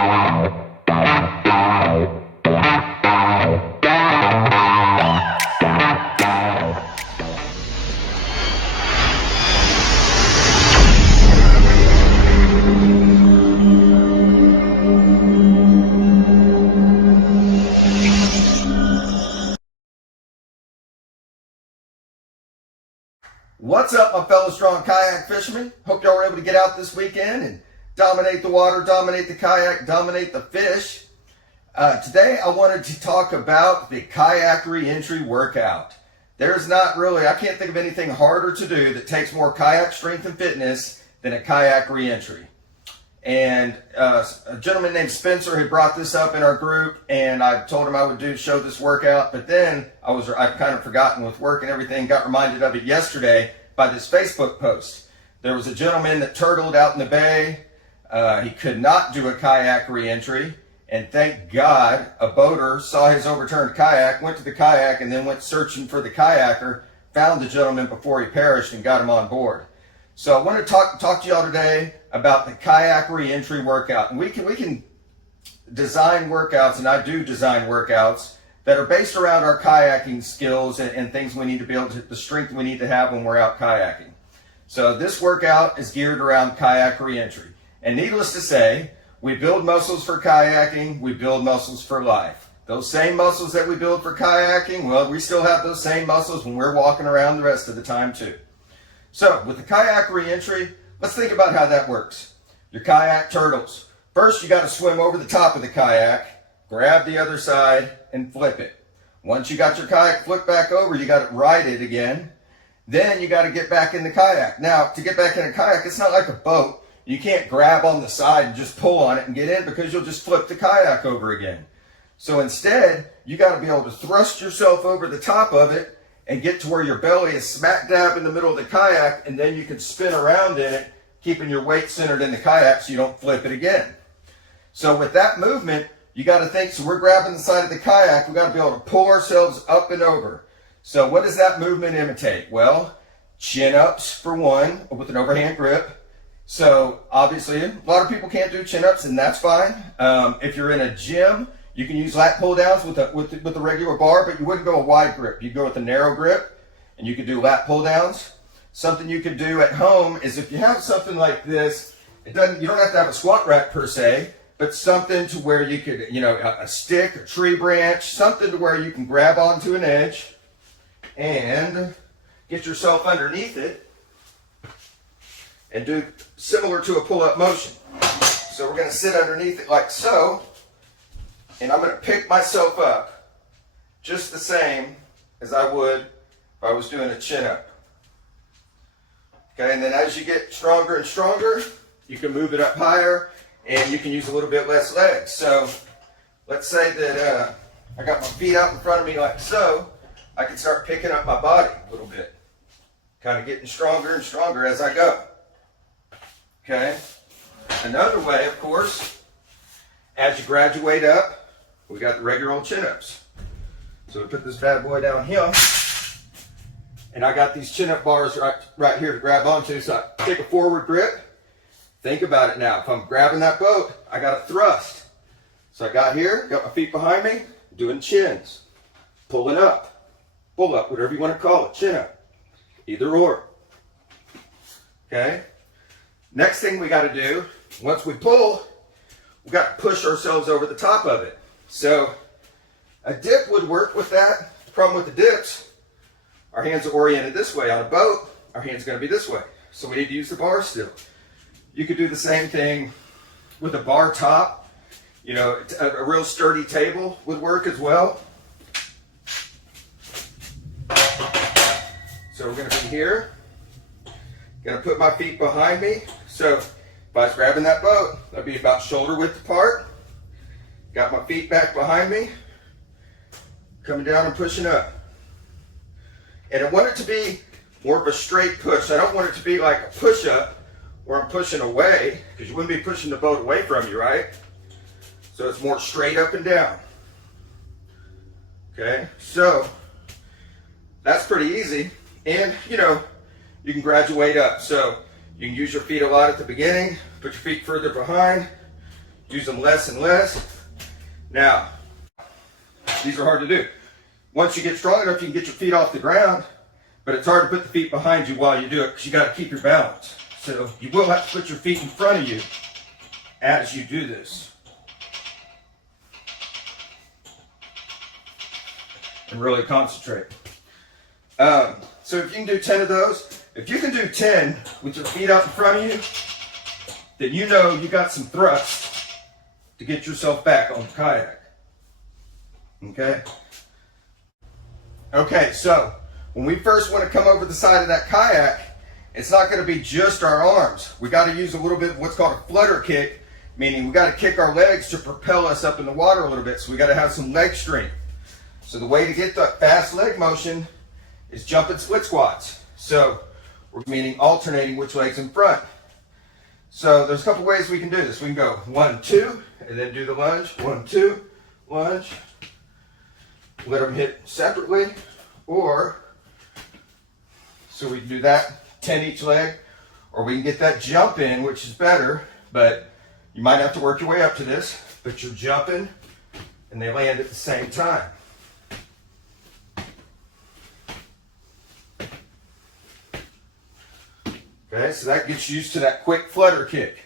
What's up, my fellow strong kayak fishermen? Hope y'all were able to get out this weekend and dominate the water, dominate the kayak, dominate the fish. Today I wanted to talk about the kayak reentry workout. There's not really, I can't think of anything harder to do that takes more kayak strength and fitness than a kayak reentry. And a gentleman named Spencer had brought this up in our group, and I told him I would show this workout, but then I've kind of forgotten with work and everything, got reminded of it yesterday by this Facebook post. There was a gentleman that turtled out in the bay. He could not do a kayak reentry, and thank God a boater saw his overturned kayak, went to the kayak, and then went searching for the kayaker, found the gentleman before he perished, and got him on board. So I want to talk to y'all today about the kayak reentry workout. And we can design workouts, and I do design workouts that are based around our kayaking skills and things we need to be able to, the strength we need to have when we're out kayaking. So this workout is geared around kayak reentry. And needless to say, we build muscles for kayaking, we build muscles for life. Those same muscles that we build for kayaking, well, we still have those same muscles when we're walking around the rest of the time too. So with the kayak reentry, let's think about how that works. Your kayak turtles. First, you got to swim over the top of the kayak, grab the other side, and flip it. Once you got your kayak flipped back over, you got it righted again. Then you got to get back in the kayak. Now, to get back in a kayak, it's not like a boat. You can't grab on the side and just pull on it and get in because you'll just flip the kayak over again. So instead, you got to be able to thrust yourself over the top of it and get to where your belly is smack dab in the middle of the kayak, and then you can spin around in it, keeping your weight centered in the kayak so you don't flip it again. So with that movement, you got to think, so we're grabbing the side of the kayak, we got to be able to pull ourselves up and over. So what does that movement imitate? Well, chin-ups for one, with an overhand grip. So obviously, a lot of people can't do chin-ups, and that's fine. If you're in a gym, you can use lat pull downs with a regular bar, but you wouldn't go a wide grip. You'd go with a narrow grip, and you could do lat pull downs. Something you could do at home is if you have something like this, you don't have to have a squat rack per se, but something to where you could, a stick, a tree branch, something to where you can grab onto an edge and get yourself underneath it and do similar to a pull-up motion. So we're going to sit underneath it like so. And I'm going to pick myself up just the same as I would if I was doing a chin-up. Okay, and then as you get stronger and stronger, you can move it up higher, and you can use a little bit less legs. So let's say that I got my feet out in front of me like so. I can start picking up my body a little bit, kind of getting stronger and stronger as I go. Okay, another way, of course, as you graduate up, we got the regular old chin-ups. So we put this bad boy down here, and I got these chin-up bars right here to grab onto. So I take a forward grip. Think about it now. If I'm grabbing that boat, I got a thrust. So I got here, got my feet behind me, doing chins, pulling up, pull up, whatever you want to call it, chin-up, either or. Okay. Next thing we got to do, once we pull, we got to push ourselves over the top of it. So a dip would work with that. The problem with the dips, our hands are oriented this way. On a boat, our hands are going to be this way. So we need to use the bar still. You could do the same thing with a bar top. A real sturdy table would work as well. So we're going to be here. Going to put my feet behind me. So if I was grabbing that boat, I'd be about shoulder width apart. Got my feet back behind me, coming down and pushing up. And I want it to be more of a straight push. I don't want it to be like a push-up where I'm pushing away, because you wouldn't be pushing the boat away from you, right? So it's more straight up and down. Okay, so that's pretty easy. And, you can graduate up. So you can use your feet a lot at the beginning, put your feet further behind. use them less and less. Now, these are hard to do. Once you get strong enough, you can get your feet off the ground, but it's hard to put the feet behind you while you do it because you got to keep your balance. So you will have to put your feet in front of you as you do this. And really concentrate. So if you can do 10 of those, if you can do 10 with your feet out in front of you, then you know you got some thrust to get yourself back on the kayak. Okay? Okay, so when we first want to come over the side of that kayak, it's not going to be just our arms. We got to use a little bit of what's called a flutter kick, meaning we got to kick our legs to propel us up in the water a little bit. So we got to have some leg strength. So the way to get the fast leg motion is jumping split squats. So we're meaning alternating which leg's in front. So there's a couple ways we can do this. We can go 1, 2, and then do the lunge. 1, 2, lunge. Let them hit separately, or so we can do that 10 each leg, or we can get that jump in, which is better, but you might have to work your way up to this, but you're jumping and they land at the same time. Okay, so that gets you used to that quick flutter kick.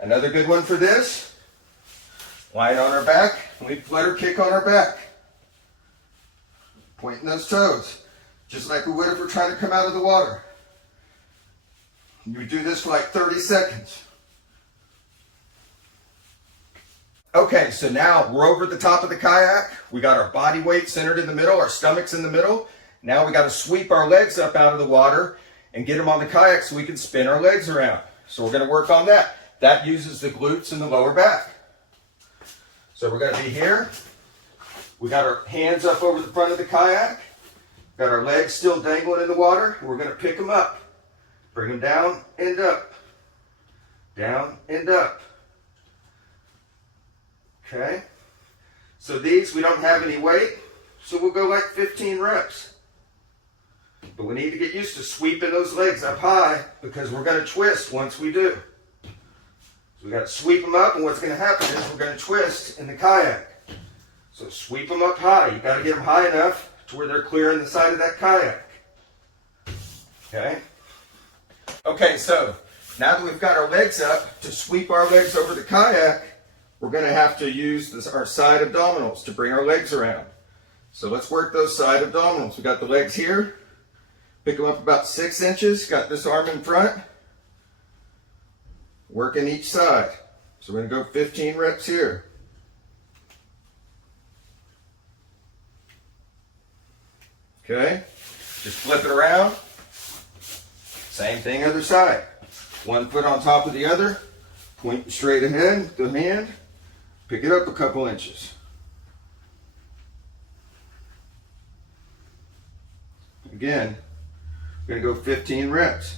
Another good one for this, lying on our back, we flutter kick on our back. Pointing those toes, just like we would if we're trying to come out of the water. You do this for like 30 seconds. Okay, so now we're over at the top of the kayak. We got our body weight centered in the middle, our stomach's in the middle. Now we got to sweep our legs up out of the water and get them on the kayak so we can spin our legs around. So we're going to work on that. That uses the glutes and the lower back. So we're going to be here. We got our hands up over the front of the kayak. Got our legs still dangling in the water. We're going to pick them up. Bring them down and up. Down and up. Okay. So these, we don't have any weight. So we'll go like 15 reps. But we need to get used to sweeping those legs up high because we're going to twist once we do. So we got to sweep them up, and what's going to happen is we're going to twist in the kayak. So sweep them up high. You got to get them high enough to where they're clearing the side of that kayak. Okay? Okay, so now that we've got our legs up, to sweep our legs over the kayak, we're going to have to use our side abdominals to bring our legs around. So let's work those side abdominals. We got the legs here. Pick them up about 6 inches. Got this arm in front. Working each side. So we're going to go 15 reps here. Okay, just flip it around. Same thing other side. One foot on top of the other. Point straight ahead, the hand. Pick it up a couple inches. Again, we're going to go 15 reps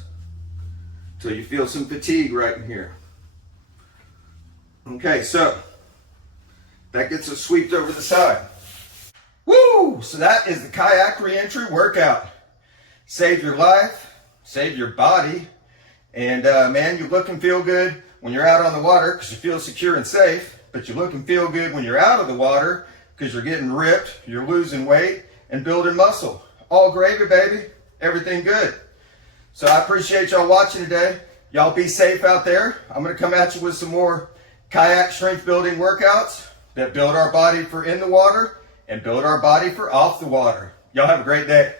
until you feel some fatigue right in here. Okay, so that gets us swept over the side. Woo! So that is the Kayak Reentry workout. Save your life, save your body, and man, you look and feel good when you're out on the water because you feel secure and safe, but you look and feel good when you're out of the water because you're getting ripped, you're losing weight, and building muscle. All gravy, baby. Everything good. So I appreciate y'all watching today. Y'all be safe out there. I'm going to come at you with some more kayak strength building workouts that build our body for in the water and build our body for off the water. Y'all have a great day.